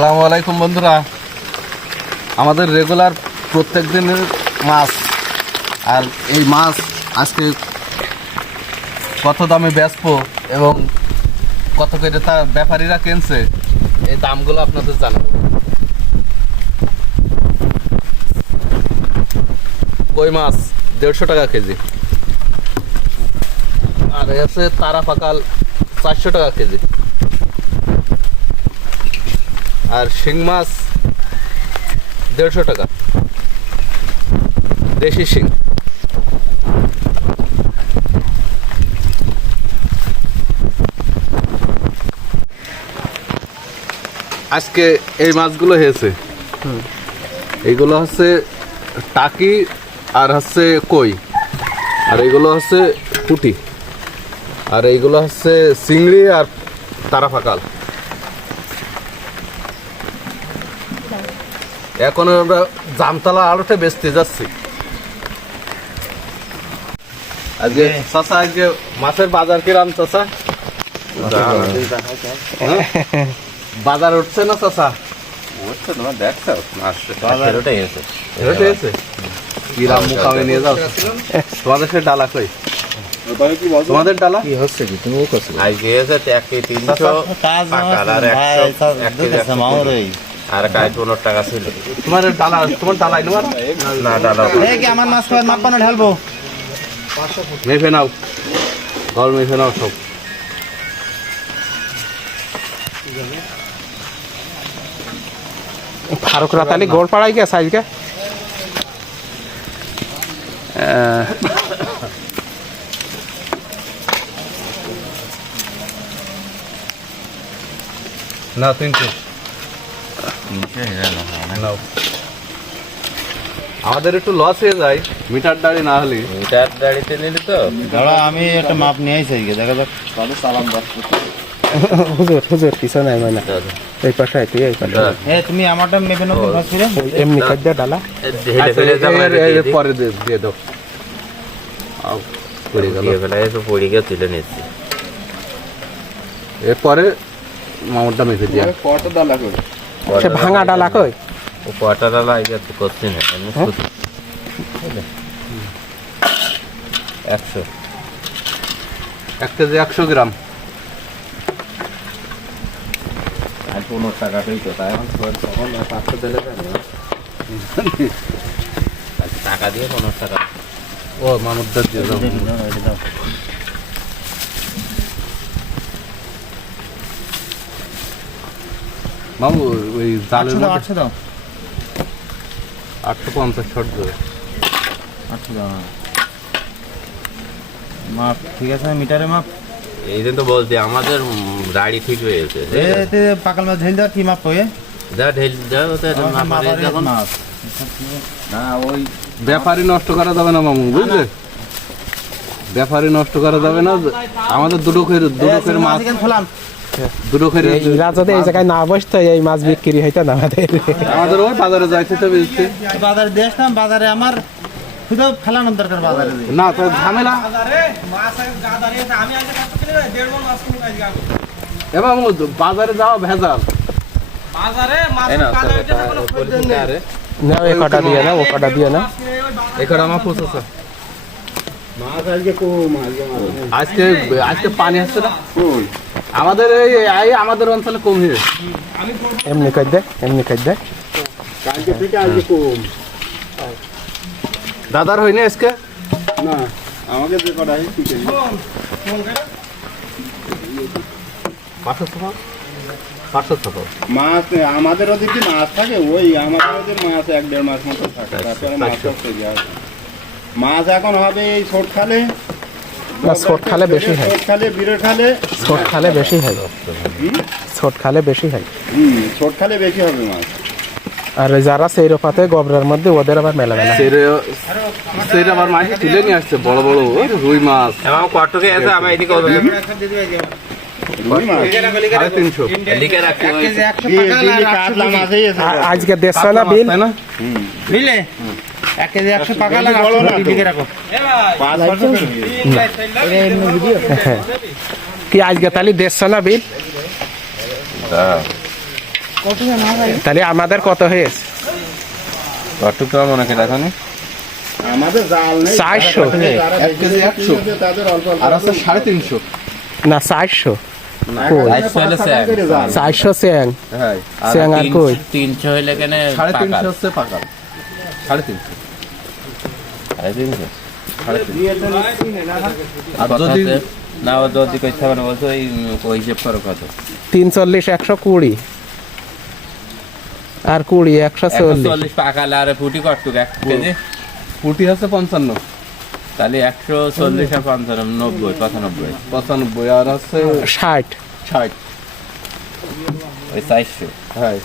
আসসালামু আলাইকুম বন্ধুরা। আমাদের রেগুলার প্রত্যেক দিনের মাছ। আর এই মাছ আজকে কত দামে ব্যস্ত এবং কত করে তা ব্যাপারীরা কিনছে, এই দামগুলো আপনাদের জানাব। কই মাছ? দেড়শো টাকা কেজি। আর আছে তারা পাকাল চারশো টাকা কেজি। আর শিং মাছ দেড়শো টাকা। দেশি শিং। আজকে এই মাছগুলো হয়েছে। এইগুলো হচ্ছে টাকি আর হচ্ছে কই। আর এইগুলো হচ্ছে পুটি। আর এইগুলো হচ্ছে চিংড়ি আর তারা ফাকাল এখন আমরা জামতলা আলোতে বেচতে যাচ্ছি। আজকে চাচা আজকে মাছের বাজার কিরাম চাচা? হ্যাঁ? বাজার উঠছে না চাচা? উঠছে তোমার দেখছ? মাছ ফেরত হয়েছে কিরাম মুখামে নিয়ে যাও। তোমাদের সে ডালা কই? তোমাদের ডালা? কি হচ্ছে কি? তুমি করছ? আজকে এসে এক কেজি তিনশো পাকাল একশো এক কেজি একশো কুড়ি। আর কাজ পনেরো টাকা ছিল। তোমার ডালা তোমার ডালাই না ডালা আমার মাছ খাওয়ার মাপ বানা ঢালবো? মেফে নাও। দল মেফে নাও সব। ফারুক রাতালি গোল পাড়াই গে সাইজ গে না তিনটে। আমাদের একটু লস হয়ে যায়। মিটার দাড়ি না হলে। মিটার গাড়িতে নিলি তো। দাঁড়া আমি একটা মাপ নিয়ে আইছি দেখা যাক। তাহলে সালাম হুজুর হুজুর কিছু নাই মানে। এই পাশে তুই এই পাশে এ তুমি আমারটা মেপে নাও তো ফিরে এমনি খাদ্য ডালা। হেলে আচ্ছা, এই- এই- এই- এই পরে দিয়ে- দিয়ে দাও। আও, পড়ে গেল। দিয়ে ফেলে এসে পড়ে গিয়ে তুলে নিচ্ছি এরপরে মামুরটা মেখে দিয়া। সে ভাঙা ডালা কই? ও কটা ডালা আগে তো করছি না এমনি হ্যাঁ? বুঝলে? একশো। এক কেজি একশো গ্রাম। আর পনেরো টাকা পেয়েছ তাই টাকা দিয়ে পনেরো টাকা। ও মামুরটা দিয়ে দাও। মামু ওই জালের মধ্যে আটশো দাও। আটশো পঞ্চাশ শট আটশো দাও হ্যাঁ। মাপ ঠিক আছে মিটারে মাপ? এই দিন তো বলছি আমাদের গাড়ি ঠিক হয়ে গেছে। পাকাল মাছ ঢেল দাও কি মাপ কয়ে যা ঢেল যা ওটা মাপারে যখন মাপ না ওই ব্যাপারই নষ্ট করা যাবে না মামু বুঝলে? ব্যাপারই নষ্ট করা যাবে না আমাদের দুটো দুটো মাছ দুটো করে যদি এই জায়গায় না বসতো এই মাছ বিক্রি হইতো না আমাদের। আমাদের ওই বাজারে যাইতে তো বেশি। বাজারে আসলাম বাজারে আমার শুধু ফেলানোর দরকার বাজারে। না তো ঝামেলা। এবার মামু, বাজারে যাওয়া ভেজাল। না এই কটা দিয়ে না ও কটা দিয়ে না। এখানে আমার পৌঁছেছে আজকে আজকে পানি আসছে না? আমাদের এই আমাদের অঞ্চলে কম হয়ে এমনি খাদ্য এমনি খাদ্য দাদার হয়নি আজকে? পাঁচশো ছাপা পাঁচশো ছাপা মাছ আমাদের ওদিকে মাছ থাকে ওই আমাদের ওদের মাছ এক দেড় মাস মতো থাকে তারপরে মাছ সব তৈরি হয় মাছ এখন হবে এই ছোট খালে না, ছোট খালে বেশি হয়। ছোট খালে বিরের খালে ছোট খালে বেশি হয়। ছোট খালে বেশি হয়। হুম ছোট খালে বেশি হবে মাছ। আর যারা সেই রোপাতে গোবরের মধ্যে ওদের আবার মেলা মেলা। সেরে আবার মাছ তুলে নিয়ে আসছে বড় বড় রুই মাছ। আমার কটকে এসে আমার এদিকে আছে। আজকে দেড়শো না বিল? এক কেজি একশো রাখো। কি আজকে তাহলে দেড়শো না বিল? তাহলে আমাদের কত হয়েছে? কতটুকু মনে আমাদের জাল নেই। চারশো। এক কেজি একশো। আছে তাদের অল্প অল্প আর আছে সাড়ে তিনশো। না চারশো। চারশো হলে পাঁচ টাকা করে জাল। চারশো চেং হ্যাঁ আর কই? তিনশো হইলে কেন সাড়ে তিনশো হচ্ছে পাকা সাড়ে তিনশো। সাড়ে তিনশো সাড়ে তিনশো আর যদি না ও যদি করতে হবে না বলছো ওই ওই হিসেব করো কত তিন চল্লিশ একশো কুড়ি। আর কুড়ি একশো একশো চল্লিশ চল্লিশ পাকালে আর ফুটি কটুক এক কেজি? পুটি আছে পঞ্চান্ন। তাহলে একশো চল্লিশ আর পঞ্চান্ন নব্বই পঁচানব্বই। পঁচানব্বই আর আছে ষাট। ষাট। ওই চারশো। হ্যাঁ।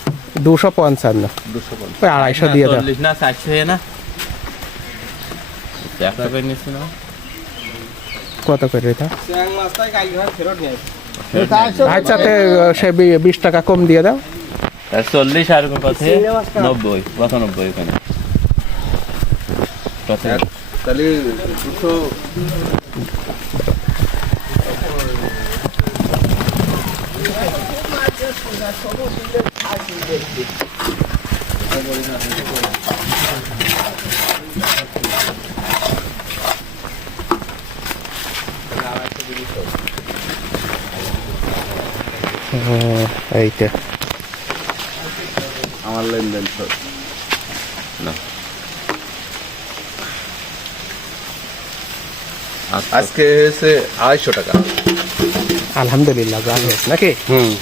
দুশো পঞ্চান্ন। দুশো আড়াইশো দিয়ে দাও। না চারশো না? একশো করে নিচ্ছি না। কত করে এটা? আচ্ছা তে, সে বিশ টাকা কম দিয়ে দাও। আর চল্লিশ আর কত নব্বই পঁচানব্বই ওখানে। তাহলে এইটা। আমার লেনদেন সব। না। আজকে হয়েছে আড়াইশো টাকা। আলহামদুলিল্লাহ নাকি? হুম।